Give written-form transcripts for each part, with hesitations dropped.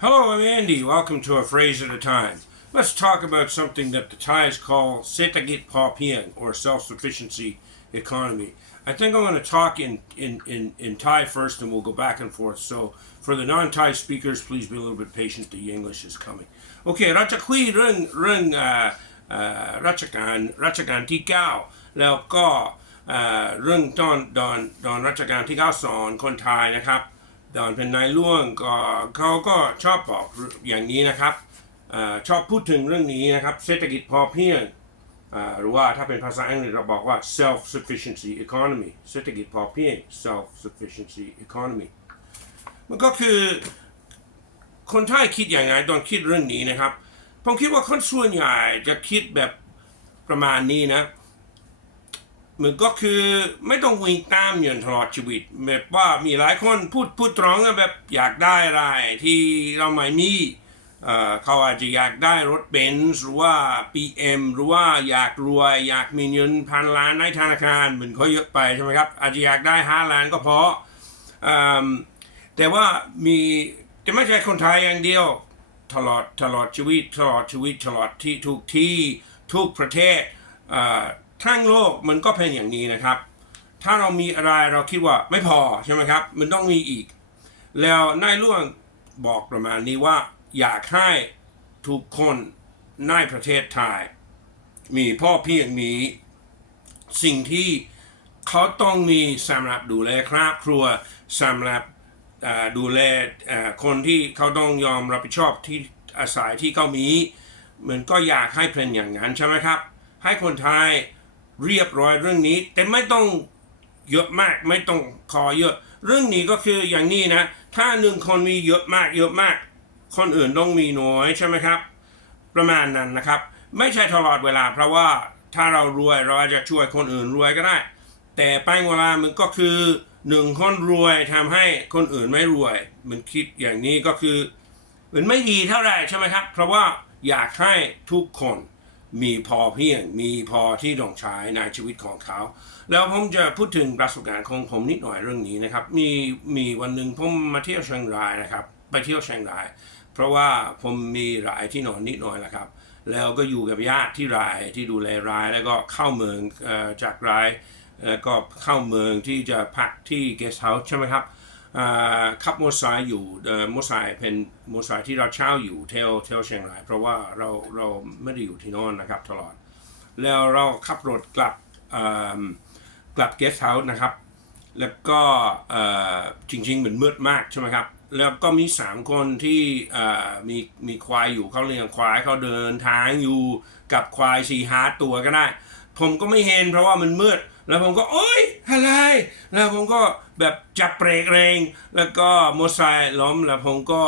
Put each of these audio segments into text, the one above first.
Hello, I'm Andy. Welcome to A Phrase at a Time. Let's talk about something that the Thais call เศรษฐกิจพอเพียง or self-sufficiency economy. I think I'm going to talk in Thai first and we'll go back and forth. So for the non-Thai speakers, please be a little bit patient. The English is coming. Okay, เราจะคุยเรื่องรัชกาลที่9แล้วก็เรื่องตอนรัชกาลที่9สอนคนไทยนะครับตอนเป็นนายหลวงก็เขาก็ชอบบอกอย่างนี้นะครับชอบพูดถึงเรื่องนี้นะครับเศรษฐกิจพอเพียงหรือว่าถ้าเป็นภาษาอังกฤษเราบอกว่า self sufficiency economy เศรษฐกิจพอเพียง self sufficiency economy มันก็คือคนไทยคิดอย่างไรตอนคิดเรื่องนี้นะครับผมคิดว่าคนส่วนใหญ่จะคิดแบบประมาณนี้นะมันก็คือไม่ต้องวิ่งตามเงินตลอดชีวิตแบบว่ามีหลายคนพูดตรงแบบอยากได้อะไรที่เราไม่มีเขาอาจจะอยากได้รถเบนซ์หรือว่า PM หรือว่าอยากรวยอยากมีเงิน1,000 ล้านในธนาคารมันก็เยอะไปใช่ไหมครับอาจจะอยากได้5 ล้านก็พอแต่ว่าแต่ไม่ใช่คนไทยอย่างเดียวตลอดชีวิตตลอดที่ทุกประเทศทั้งโลกมันก็เป็นอย่างนี้นะครับถ้าเรามีอะไรเราคิดว่าไม่พอใช่ไหมครับมันต้องมีอีกแล้วนายหลวงบอกประมาณนี้ว่าอยากให้ทุกคนในประเทศไทยมีพ่อเพียงมีสิ่งที่เขาต้องมีสำหรับดูแลครอบครัวสำหรับดูแลคนที่เขาต้องยอมรับผิดชอบที่อาศัยที่เขามีมันก็อยากให้เป็นอย่างนั้นใช่ไหมครับให้คนไทยเรียบร้อยเรื่องนี้แต่ไม่ต้องเยอะมากไม่ต้องขอเยอะเรื่องนี้ก็คืออย่างนี้นะถ้า1 คนมีเยอะมากคนอื่นต้องมีน้อยใช่ไหมครับประมาณนั้นนะครับไม่ใช่ตลอดเวลาเพราะว่าถ้าเรารวยเราอาจจะช่วยคนอื่นรวยก็ได้แต่ไปเวลามันก็คือ1 คนรวยทำให้คนอื่นไม่รวยมันคิดอย่างนี้ก็คือมันไม่ดีเท่าไหร่ใช่ไหมครับเพราะว่าอยากให้ทุกคนมีพอเพียงมีพอที่ต้องใช้ในชีวิตของเขาแล้วผมจะพูดถึงประสบการณ์ของผมนิดหน่อยเรื่องนี้นะครับมีวันหนึ่งผมมาเที่ยวเชียงรายนะครับไปเที่ยวเชียงรายเพราะว่าผมมีรายที่นอนนิดหน่อยแหละครับแล้วก็อยู่กับญาติที่รายที่ดูแลรายแล้วก็เข้าเมืองจากรายก็เข้าเมืองที่จะพักที่เกสต์เฮาส์ใช่ไหมครับขับมอเตอร์ไซค์อยู่มอเตอร์ไซค์เป็นมอเตอร์ไซค์ที่เราเช่าอยู่เที่ยวเชียงรายเพราะว่าเราไม่ได้อยู่ที่โน่นนะครับตลอดแล้วเราขับรถกลับเกสต์เฮาส์นะครับแล้วก็จริงๆเหมือนมืดมากใช่ไหมครับแล้วก็มี3 คนที่มีควายอยู่เขาเลี้ยงควายเขาเดินทางอยู่กับควาย4-5 ตัวก็ได้ผมก็ไม่เห็นเพราะว่ามันมืดแล้วผมก็โอ๊ยอะไรแล้วผมก็แบบจับเบรกแรงแล้วก็มอเตอร์ไซค์ล้มแล้วผมก็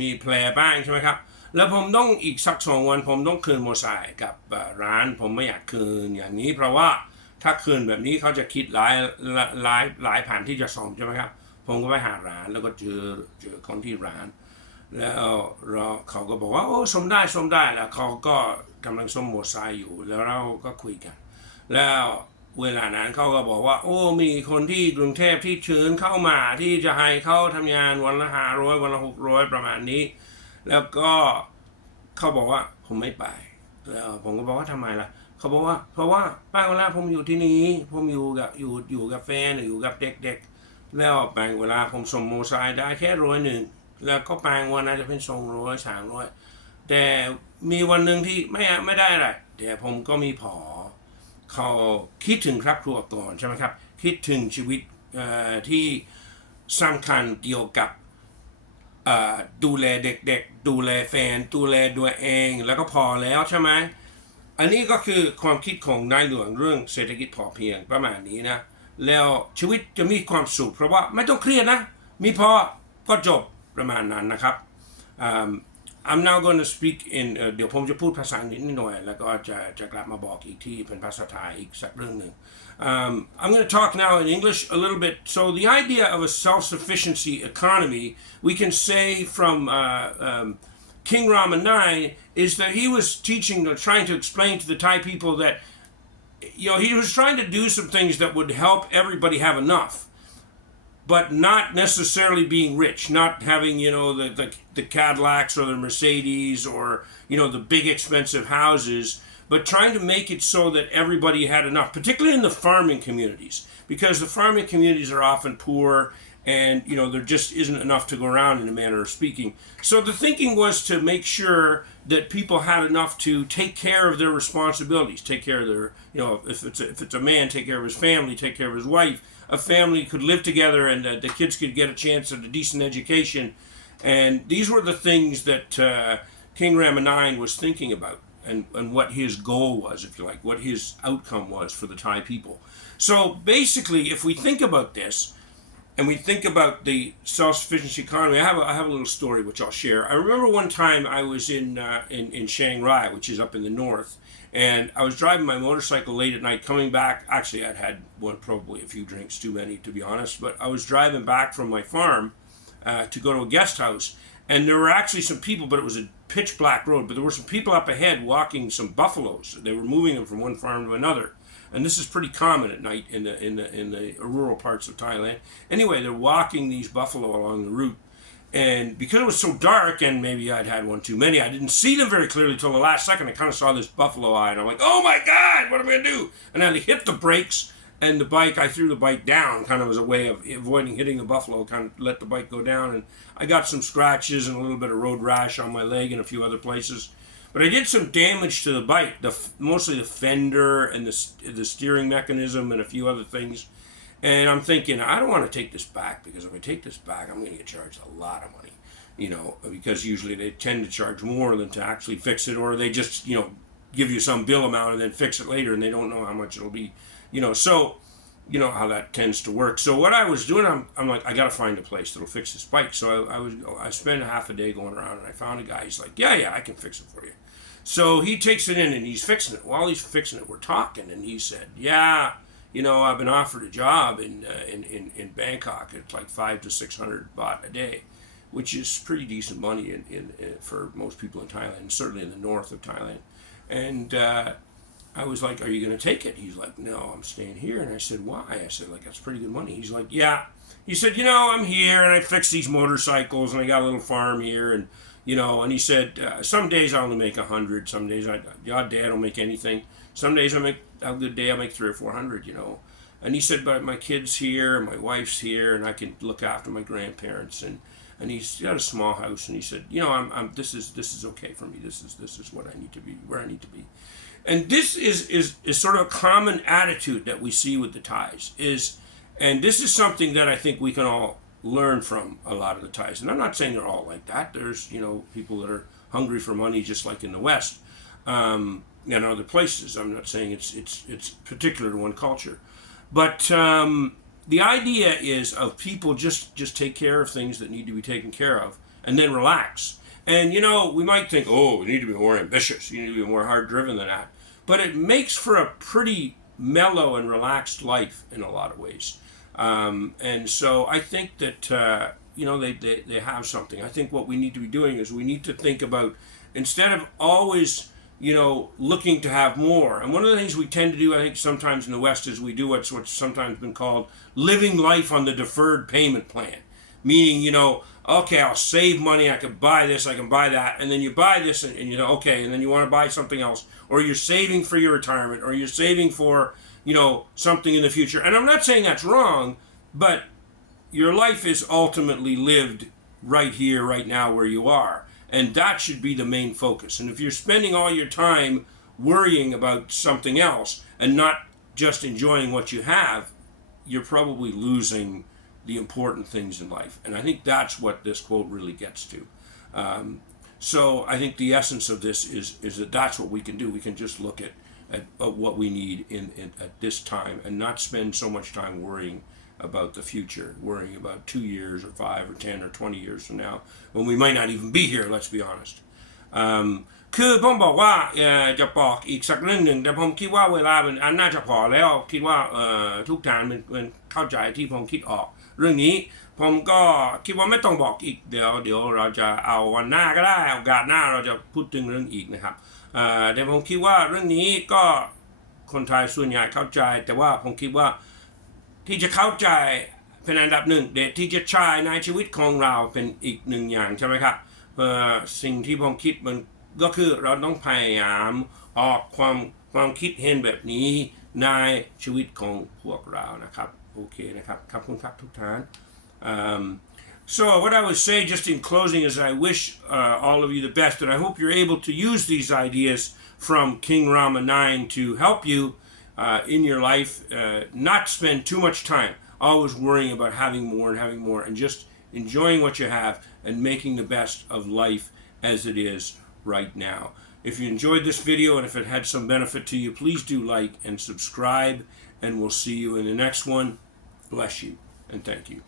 มีแผลบ้างใช่ไหมครับแล้วผมต้องอีกสัก2 วันผมต้องคืนมอเตอร์ไซค์กับร้านผมไม่อยากคืนอย่างนี้เพราะว่าถ้าคืนแบบนี้เขาจะคิดหลายพันที่จะซ่อมใช่ไหมครับผมก็ไปหาร้านแล้วก็เจอคนที่ร้านแล้วเขาก็บอกว่าโอ้ซ่อมได้แล้วเขาก็กำลังซ่อมมอเตอร์ไซค์อยู่แล้วเราก็คุยกันแล้วเวลานั้นเขาก็บอกว่าโอ้มีคนที่กรุงเทพที่เชิญเข้ามาที่จะให้เขาทำงานวันละ500วันละ600ประมาณนี้แล้วก็เขาบอกว่าผมไม่ไปแล้วผมก็บอกว่าทำไมล่ะเขาบอกว่าเพราะว่าป้าเวลาผมอยู่ที่นี้ผมอยู่กับแฟนหรืออยู่กับเด็กๆแล้วบางเวลาผมส่งมอเตอร์ไซค์ได้แค่100แล้วก็บางวันอาจจะเป็น200-300แต่มีวันหนึ่งที่ไม่ได้อะไรแต่ผมก็มีพอเขาคิดถึงครอบครัวก่อนใช่ไหมครับคิดถึงชีวิตที่สำคัญเกี่ยวกับดูแลเด็กๆดูแลแฟนดูแลตัวเองแล้วก็พอแล้วใช่ไหมอันนี้ก็คือความคิดของนายหลวงเรื่องเศรษฐกิจพอเพียงประมาณนี้นะแล้วชีวิตจะมีความสุขเพราะว่าไม่ต้องเครียดนะมีพอก็จบประมาณนั้นนะครับ I'm now going to speak in เดี๋ยวผมจะพูดภาษาอังกฤษนิดหน่อยแล้วก็จะกลับมาบอกอีกที่เป็นภาษาไทยอีกสักเรื่องหนึ่งI'm going to talk now in English a little bit. So the idea of a self-sufficiency economy, we can say from King Rama IX, is that he was teaching or trying to explain to the Thai people that he was trying to do some things that would help everybody have enough. but not necessarily being rich, not having, the Cadillacs or the Mercedes or, the big expensive houses, but trying to make it so that everybody had enough, particularly in the farming communities, because the farming communities are often poor and, there just isn't enough to go around in a manner of speaking. So the thinking was to make sure that people had enough to take care of their responsibilities, take care of their, if it's a man, take care of his family, take care of his wife. A family could live together and the kids could get a chance at a decent education. And these were the things that King Rama IX was thinking about and what his goal was, if you like, what his outcome was for the Thai people. So basically, if we think about this and we think about the self-sufficiency economy, I have a little story which I'll share. I remember one time I was in Chiang Rai, which is up in the north, and I was driving my motorcycle late at night coming back. Actually, I'd had probably a few drinks too many, to be honest, but I was driving back from my farm to go to a guest house, and there were actually some people, but it was a pitch black road, but there were some people up ahead walking some buffaloes. They were moving them from one farm to another. And this is pretty common at night in the rural parts of Thailand. Anyway, they're walking these buffalo along the route. And because it was so dark, and maybe I'd had one too many, I didn't see them very clearly till the last second. I kind of saw this buffalo eye, and I'm like, oh my God, what am I going to do? And I hit the brakes, and I threw the bike down, kind of as a way of avoiding hitting the buffalo, kind of let the bike go down. And I got some scratches and a little bit of road rash on my leg and a few other places. But I did some damage to the bike, mostly the fender and the steering mechanism and a few other things. And I'm thinking, I don't want to take this back, because if I take this back, I'm going to get charged a lot of money, because usually they tend to charge more than to actually fix it, or they just, give you some bill amount and then fix it later, and they don't know how much it'll be, so you know how that tends to work. So what I was doing, I'm like, I got to find a place that'll fix this bike. So I spent a half a day going around, and I found a guy. He's like, yeah, I can fix it for you. So he takes it in and he's fixing it. While he's fixing it, we're talking, and he said, yeah, I've been offered a job in Bangkok at like 500 to 600 baht a day, which is pretty decent money for most people in Thailand, certainly in the north of Thailand. And I was like, are you going to take it? He's like, no, I'm staying here. And I said, why? I said, like, that's pretty good money. He's like, yeah. He said, I'm here and I fix these motorcycles and I got a little farm here. And, and he said, some days I only make 100. Some days the odd day I don't make anything. Some days a good day I make 300 or 400, And he said, but my kid's here, and my wife's here, and I can look after my grandparents. And he's got a small house. And he said, this is okay for me. This is what I need to be, where I need to be. And this is sort of a common attitude that we see with the Thais. And this is something that I think we can all learn from a lot of the Thais. And I'm not saying they're all like that. There's, people that are hungry for money just like in the West and other places. I'm not saying it's particular to one culture. But the idea is of people just take care of things that need to be taken care of and then relax. And, we might think, we need to be more ambitious. You need to be more hard-driven than that. But it makes for a pretty mellow and relaxed life in a lot of ways. And so I think that, they have something. I think what we need to be doing is we need to think about, instead of always, looking to have more. And one of the things we tend to do, I think, sometimes in the West is we do what's sometimes been called living life on the deferred payment plan. Meaning, okay, I'll save money, I can buy this, I can buy that, and then you buy this, and okay, and then you want to buy something else, or you're saving for your retirement, or you're saving for, something in the future. And I'm not saying that's wrong, but your life is ultimately lived right here, right now, where you are, and that should be the main focus. And if you're spending all your time worrying about something else and not just enjoying what you have, you're probably losing the important things in life. And I think that's what this quote really gets to. So I think the essence of this is that that's what we can do. We can just look at what we need at this time and not spend so much time worrying about the future, worrying about 2 years or 5 or 10 or 20 years from now, when we might not even be here, let's be honest. คือผมบอกว่าจะบอกอีกสักเรื่องหนึ่งแต่ผมคิดว่าเวลามันอันน่าจะพอแล้วคิดว่าทุกทางมันเข้าใจที่ผมคิดออกเรื่องนี้ผมก็คิดว่าไม่ต้องบอกอีกเดี๋ยวเราจะเอาวันหน้าก็ได้โอกาสหน้าเราจะพูดถึงเรื่องอีกนะครับแต่ผมคิดว่าเรื่องนี้ก็คนไทยส่วนใหญ่เข้าใจแต่ว่าผมคิดว่าที่จะเข้าใจ เป็นอันดับหนึ่งเดทที่จะใช้ในชีวิตของเราเป็นอีกหนึ่งอย่างใช่ไหมครับสิ่งที่ผมคิดมันก็คือเราต้องพยายามออกความคิดเห็นแบบนี้ในชีวิตของพวกเรานะครับโอเคนะครับขอบคุณครับทุกท่าน So what I would say just in closing is I wish all of you the best, and I hope you're able to use these ideas from King Rama 9 to help you in your life, not spend too much time always worrying about having more and just enjoying what you have and making the best of life as it is right now. If you enjoyed this video and if it had some benefit to you, please do like and subscribe, and we'll see you in the next one. Bless you and thank you.